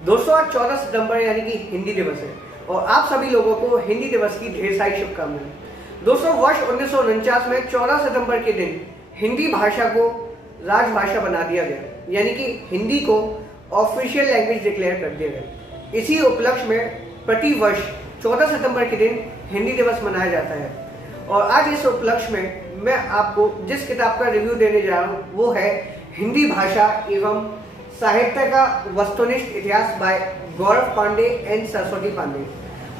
दोस्तों आज 14 सितंबर यानी कि हिंदी दिवस है और आप सभी लोगों को हिंदी दिवस की ढेर सारी शुभकामनाएं। दोस्तों वर्ष 1949 में 14 सितंबर के दिन हिंदी भाषा को राजभाषा बना दिया गया, यानी कि हिंदी को ऑफिशियल लैंग्वेज डिक्लेयर कर दिया गया। इसी उपलक्ष्य में प्रति वर्ष 14 सितंबर के दिन हिंदी दिवस मनाया जाता है और आज इस उपलक्ष्य में मैं आपको जिस किताब का रिव्यू देने जा रहा हूँ वो है हिंदी भाषा एवं साहित्य का वस्तुनिष्ठ इतिहास बाय गौरव पांडे एंड सरस्वती पांडे।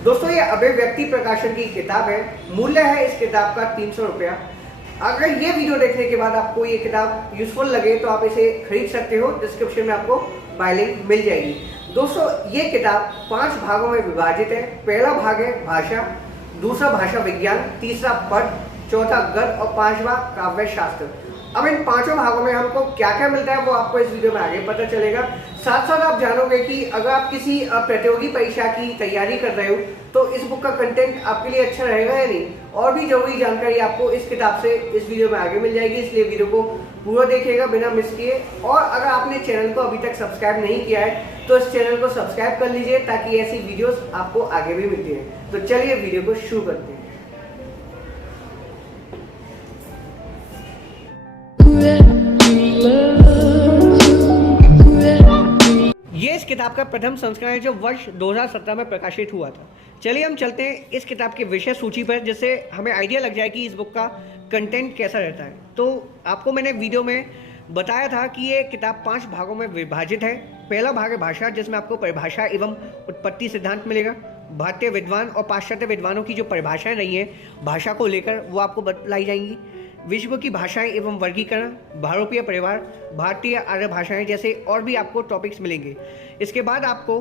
दोस्तों ये अभिव्यक्ति प्रकाशन की किताब है। मूल्य है इस किताब का 300 रुपया। अगर ये वीडियो देखने के बाद आपको ये किताब यूजफुल लगे तो आप इसे खरीद सकते हो। डिस्क्रिप्शन में आपको बाय लिंक मिल जाएगी। दोस्तों ये किताब 5 भागों में विभाजित है। पहला भाग है भाषा, दूसरा भाषा विज्ञान, तीसरा पद, चौथा गद्य और 5वां काव्य शास्त्र। अब इन 5 भागों में हमको क्या क्या मिलता है वो आपको इस वीडियो में आगे पता चलेगा। साथ साथ आप जानोगे कि अगर आप किसी प्रतियोगी परीक्षा की तैयारी कर रहे हो तो इस बुक का कंटेंट आपके लिए अच्छा रहेगा या नहीं, और भी जरूरी जानकारी आपको इस किताब से इस वीडियो में आगे मिल जाएगी। इसलिए वीडियो को पूरा देखिएगा बिना मिस किए। और अगर आपने चैनल को अभी तक सब्सक्राइब नहीं किया है तो इस चैनल को सब्सक्राइब कर लीजिए ताकि ऐसी वीडियोस आपको आगे भी मिलती है। तो चलिए वीडियो को शुरू करते हैं। ये इस किताब का प्रथम संस्करण है जो वर्ष 2017 में प्रकाशित हुआ था। चलिए हम चलते हैं इस किताब की विषय सूची पर, जिससे हमें आइडिया लग जाए कि इस बुक का कंटेंट कैसा रहता है। तो आपको मैंने वीडियो में बताया था कि ये किताब 5 भागों में विभाजित है। पहला भाग है भाषा, जिसमें आपको परिभाषा एवं उत्पत्ति सिद्धांत मिलेगा। भारतीय विद्वान और पाश्चात्य विद्वानों की जो परिभाषाएं रही हैं भाषा को लेकर वो आपको बतलाई जाएंगी। विश्व की भाषाएं एवं वर्गीकरण, बहुरूपीय परिवार, भारतीय आर्य भाषाएं जैसे और भी आपको टॉपिक्स मिलेंगे। इसके बाद आपको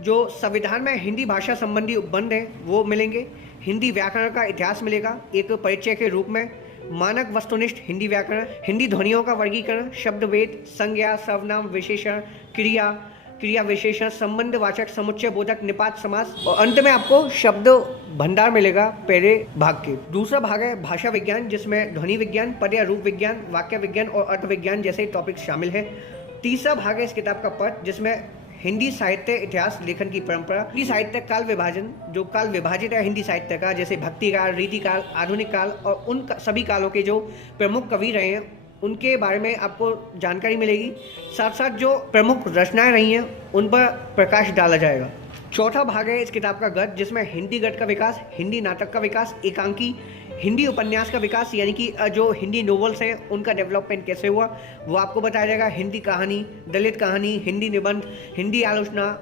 जो संविधान में हिंदी भाषा संबंधी उपबंध हैं वो मिलेंगे। हिंदी व्याकरण का इतिहास मिलेगा एक परिचय के रूप में। मानक वस्तुनिष्ठ हिंदी व्याकरण, हिंदी ध्वनियों का वर्गीकरण, शब्द भेद, संज्ञा, सर्वनाम, विशेषण, क्रिया विशेषण, संबंधवाचक, समुच्चय बोधक, निपात समास और अंत में आपको शब्द भंडार मिलेगा पहले भाग के। दूसरा भाग है भाषा विज्ञान, जिसमें ध्वनि विज्ञान, पद या रूप विज्ञान, वाक्य विज्ञान और अर्थ विज्ञान जैसे टॉपिक शामिल हैं। तीसरा भाग है इस किताब का पद, जिसमें हिंदी साहित्य इतिहास लेखन की परंपरा, हिंदी साहित्य काल विभाजन, जो काल विभाजित है हिंदी साहित्य का, जैसे भक्ति काल, रीति काल, आधुनिक काल और उन सभी कालों के जो प्रमुख कवि रहे हैं उनके बारे में आपको जानकारी मिलेगी। साथ साथ जो प्रमुख रचनाएं रही हैं उन पर प्रकाश डाला जाएगा। चौथा भाग है इस किताब का गद्य, जिसमें हिंदी गद्य का विकास, हिंदी नाटक का विकास, एकांकी, हिंदी उपन्यास का विकास, यानी कि जो हिंदी नोवेल्स हैं उनका डेवलपमेंट कैसे हुआ वो आपको बताया जाएगा। हिंदी कहानी, दलित कहानी, हिंदी निबंध, हिंदी आलोचना,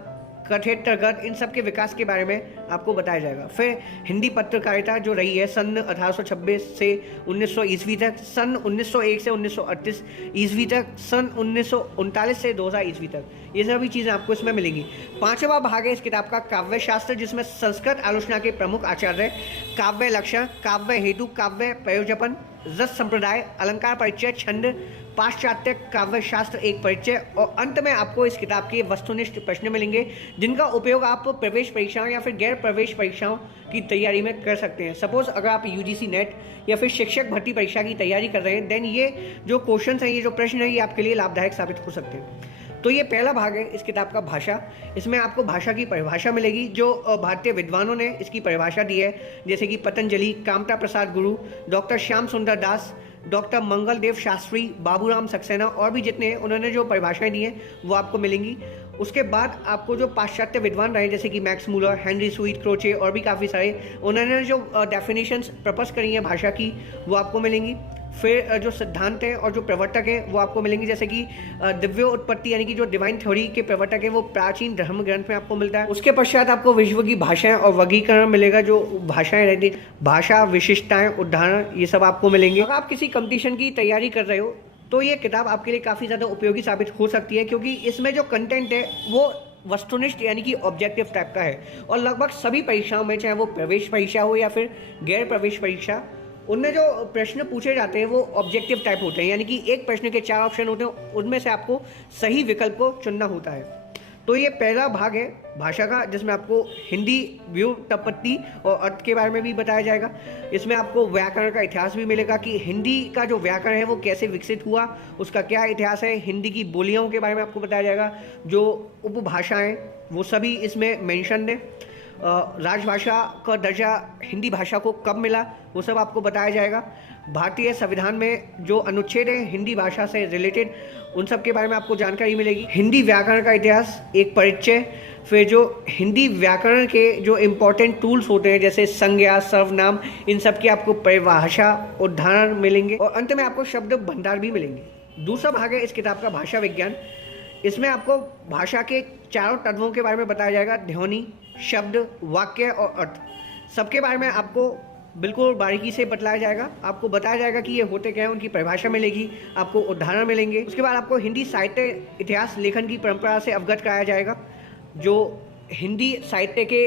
कथेतर गद्य, इन सब के विकास के बारे में आपको बताया जाएगा। फिर हिंदी पत्रकारिता जो रही है सन 1826 से 1900 ईस्वी तक, सन 1901 से 1938 ईस्वी तक, सन 1939 से 2000 ईस्वी तक, ये सभी चीज़ें आपको इसमें मिलेंगी। 5वां भाग है इस किताब का काव्य शास्त्र, जिसमें संस्कृत आलोचना के प्रमुख आचार्य काव्य लक्षण, काव्य हेतु, काव्य प्रयोजन, रस संप्रदाय, अलंकार परिचय, छंद, पाश्चात्य काव्य शास्त्र एक परिचय और अंत में आपको इस किताब के वस्तुनिष्ठ प्रश्न मिलेंगे जिनका उपयोग आप प्रवेश परीक्षाओं या फिर गैर प्रवेश परीक्षाओं की तैयारी में कर सकते हैं। सपोज अगर आप यूजीसी नेट या फिर शिक्षक भर्ती परीक्षा की तैयारी कर रहे हैं देन ये जो क्वेश्चन हैं, ये जो प्रश्न हैं, ये आपके लिए लाभदायक साबित हो सकते हैं। तो ये पहला भाग है इस किताब का भाषा। इसमें आपको भाषा की परिभाषा मिलेगी जो भारतीय विद्वानों ने इसकी परिभाषा दी है, जैसे कि पतंजलि, कामता प्रसाद गुरु, डॉक्टर श्याम सुंदर दास, डॉक्टर मंगल देव शास्त्री, बाबूराम सक्सेना और भी जितने हैं उन्होंने जो परिभाषाएं दी हैं वो आपको मिलेंगी। उसके बाद आपको जो पाश्चात्य विद्वान रहे जैसे कि Max Muller, Henry sweet, Croce और भी काफ़ी सारे, उन्होंने जो डेफिनेशंस प्रपोज करी हैं भाषा की वो आपको मिलेंगी। फिर जो सिद्धांत हैं और जो प्रवर्तक हैं वो आपको मिलेंगे, जैसे कि दिव्य उत्पत्ति यानी कि जो डिवाइन थ्योरी के प्रवर्तक है वो प्राचीन धर्म ग्रंथ में आपको मिलता है। उसके पश्चात आपको विश्व की भाषाएं और वर्गीकरण मिलेगा, जो भाषाएं रहती, भाषा विशिष्टताएं, उदाहरण, ये सब आपको मिलेंगे। अगर आप किसी कंपटीशन की तैयारी कर रहे हो तो ये किताब आपके लिए काफ़ी ज़्यादा उपयोगी साबित हो सकती है, क्योंकि इसमें जो कंटेंट है वो वस्तुनिष्ठ यानी कि ऑब्जेक्टिव टाइप का है और लगभग सभी परीक्षाओं में, चाहे वो प्रवेश परीक्षा हो या फिर गैर प्रवेश परीक्षा, उनमें जो प्रश्न पूछे जाते हैं वो ऑब्जेक्टिव टाइप होते हैं, यानी कि एक प्रश्न के 4 ऑप्शन होते हैं, उनमें से आपको सही विकल्प को चुनना होता है। तो ये पहला भाग है भाषा का, जिसमें आपको हिंदी व्युत्पत्ति और अर्थ के बारे में भी बताया जाएगा। इसमें आपको व्याकरण का इतिहास भी मिलेगा कि हिंदी का जो व्याकरण है वो कैसे विकसित हुआ, उसका क्या इतिहास है। हिंदी की बोलियों के बारे में आपको बताया जाएगा, जो उपभाषाएं वो सभी इसमें मेंशन है। राजभाषा का दर्जा हिंदी भाषा को कब मिला वो सब आपको बताया जाएगा। भारतीय संविधान में जो अनुच्छेद है हिंदी भाषा से रिलेटेड, उन सब के बारे में आपको जानकारी मिलेगी। हिंदी व्याकरण का इतिहास, एक परिचय, फिर जो हिंदी व्याकरण के जो इम्पोर्टेंट टूल्स होते हैं जैसे संज्ञा, सर्वनाम, इन सब की आपको परिभाषा, उदाहरण मिलेंगे और अंत में आपको शब्द भंडार भी मिलेंगे। दूसरा भाग है इस किताब का भाषा विज्ञान। इसमें आपको भाषा के चारों तत्वों के बारे में बताया जाएगा, ध्वनि, शब्द, वाक्य और अर्थ, सबके बारे में आपको बिल्कुल बारीकी से बतलाया जाएगा। आपको बताया जाएगा कि ये होते क्या है, उनकी परिभाषा मिलेगी, आपको उदाहरण मिलेंगे। उसके बाद आपको हिंदी साहित्य, इतिहास, लेखन की परंपरा से अवगत कराया जाएगा। जो हिंदी साहित्य के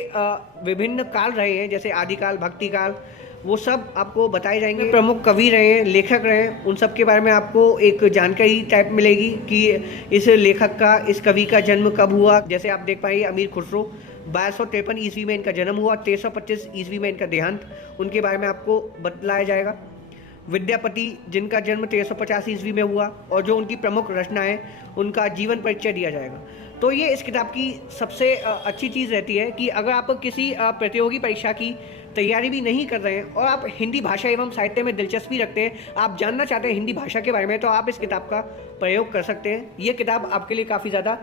विभिन्न काल रहे हैं जैसे आदिकाल, भक्तिकाल, वो सब आपको बताए जाएंगे। प्रमुख कवि रहे हैं, लेखक रहे हैं, उन सब के बारे में आपको एक जानकारी टाइप मिलेगी कि इस लेखक का, इस कवि का जन्म कब हुआ। जैसे आप देख पाएंगे अमीर खुसरो, 1253 ईस्वी में इनका जन्म हुआ, 1325 ईस्वी में इनका देहांत, उनके बारे में आपको बतलाया जाएगा। विद्यापति, जिनका जन्म 1350 ईस्वी में हुआ और जो उनकी प्रमुख रचनाएं, उनका जीवन परिचय दिया जाएगा। तो ये इस किताब की सबसे अच्छी चीज़ रहती है कि अगर आप किसी प्रतियोगी परीक्षा की तैयारी भी नहीं कर रहे हैं और आप हिंदी भाषा एवं साहित्य में दिलचस्पी रखते हैं, आप जानना चाहते हैं हिंदी भाषा के बारे में, तो आप इस किताब का प्रयोग कर सकते हैं। ये किताब आपके लिए काफ़ी ज़्यादा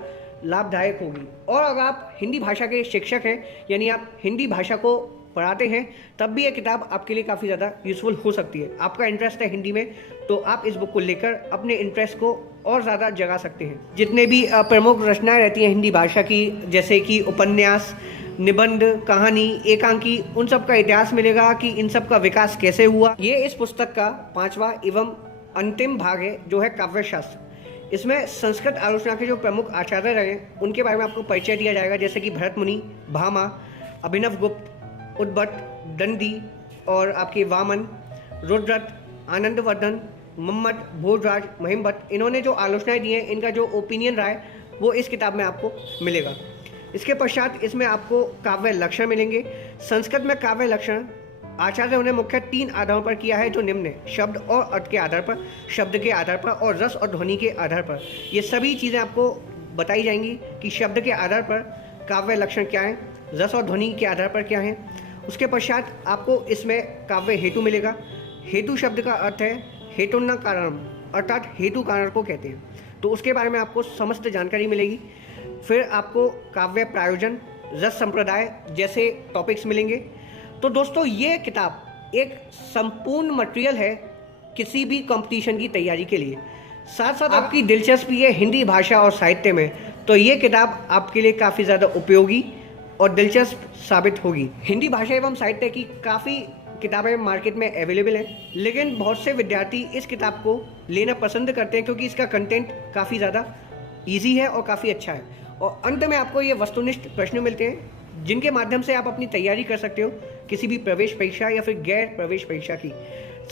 लाभदायक होगी। और अगर आप हिंदी भाषा के शिक्षक हैं, यानी आप हिंदी भाषा को पढ़ाते हैं, तब भी ये किताब आपके लिए काफ़ी ज़्यादा यूज़फुल हो सकती है। आपका इंटरेस्ट है हिंदी में, तो आप इस बुक को लेकर अपने इंटरेस्ट को और ज़्यादा जगा सकते हैं। जितने भी प्रमुख रचनाएं रहती हैं हिंदी भाषा की, जैसे कि उपन्यास, निबंध, कहानी, एकांकी, उन सब का इतिहास मिलेगा कि इन सब का विकास कैसे हुआ। ये इस पुस्तक का 5वां एवं अंतिम भाग है, जो है काव्यशास्त्र। इसमें संस्कृत आलोचना के जो प्रमुख आचार्य रहे उनके बारे में आपको परिचय दिया जाएगा, जैसे कि भरत मुनि, भामा, अभिनव गुप्त, उद्भट, दंडी और आपके वामन, रुद्रट, आनंदवर्धन, मम्मट, भोजराज, महिमभट्ट, इन्होंने जो आलोचनाएं दी हैं, इनका जो ओपिनियन रहा है वो इस किताब में आपको मिलेगा। इसके पश्चात इसमें आपको काव्य लक्षण मिलेंगे। संस्कृत में काव्य लक्षण आचार्य उन्हें मुख्य 3 आधारों पर किया है, जो निम्न है: शब्द और अर्थ के आधार पर, शब्द के आधार पर और रस और ध्वनि के आधार पर। ये सभी चीज़ें आपको बताई जाएंगी कि शब्द के आधार पर काव्य लक्षण क्या है, रस और ध्वनि के आधार पर क्या है। उसके पश्चात आपको इसमें काव्य हेतु मिलेगा। हेतु शब्द का अर्थ है हेतुना कारणम, अर्थात हेतु कारण को कहते हैं, तो उसके बारे में आपको समस्त जानकारी मिलेगी। फिर आपको काव्य प्रायोजन, रस संप्रदाय जैसे टॉपिक्स मिलेंगे। तो दोस्तों, ये किताब एक संपूर्ण मटेरियल है किसी भी कंपटीशन की तैयारी के लिए। साथ साथ आपकी दिलचस्पी है हिंदी भाषा और साहित्य में, तो ये किताब आपके लिए काफ़ी ज़्यादा उपयोगी और दिलचस्प साबित होगी। हिंदी भाषा एवं साहित्य की काफ़ी किताबें मार्केट में अवेलेबल हैं, लेकिन बहुत से विद्यार्थी इस किताब को लेना पसंद करते हैं क्योंकि इसका कंटेंट काफ़ी ज़्यादा ईजी है और काफ़ी अच्छा है। और अंत में आपको ये वस्तुनिष्ठ प्रश्न मिलते हैं जिनके माध्यम से आप अपनी तैयारी कर सकते हो किसी भी प्रवेश परीक्षा या फिर गैर प्रवेश परीक्षा की।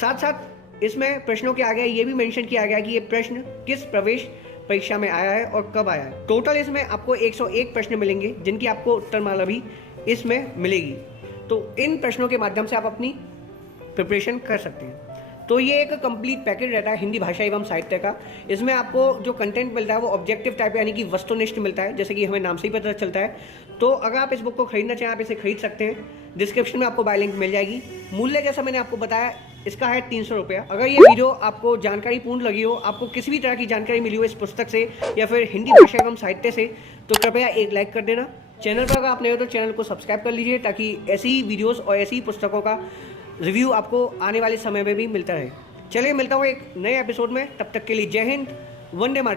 साथ साथ इसमें प्रश्नों के आगे ये भी मेंशन किया गया कि ये प्रश्न किस प्रवेश परीक्षा में आया है और कब आया है। टोटल इसमें आपको 101 प्रश्न मिलेंगे जिनकी आपको उत्तरमाला भी इसमें मिलेगी। तो इन प्रश्नों के माध्यम से आप अपनी प्रिपरेशन कर सकते हैं। तो ये एक कंप्लीट पैकेज रहता है हिंदी भाषा एवं साहित्य का। इसमें आपको जो कंटेंट मिलता है वो ऑब्जेक्टिव टाइप यानी कि वस्तुनिष्ठ मिलता है, जैसे कि हमें नाम से ही पता चलता है। तो अगर आप इस बुक को खरीदना चाहें आप इसे खरीद सकते हैं। डिस्क्रिप्शन में आपको बाय लिंक मिल जाएगी। मूल्य जैसा मैंने आपको बताया इसका है 300 रुपया। अगर ये वीडियो आपको जानकारी पूर्ण लगी हो, आपको किसी भी तरह की जानकारी मिली हो इस पुस्तक से या फिर हिंदी भाषा एवं साहित्य से, तो कृपया एक लाइक कर देना। चैनल पर अगर आप नए हो तो चैनल को सब्सक्राइब कर लीजिए ताकि ऐसी ही वीडियोज़ और ऐसी ही पुस्तकों का रिव्यू आपको आने वाले समय में भी मिलता रहे। चलिए मिलता हूँ एक नए एपिसोड में, तब तक के लिए जय हिंद, वंदे मातरम।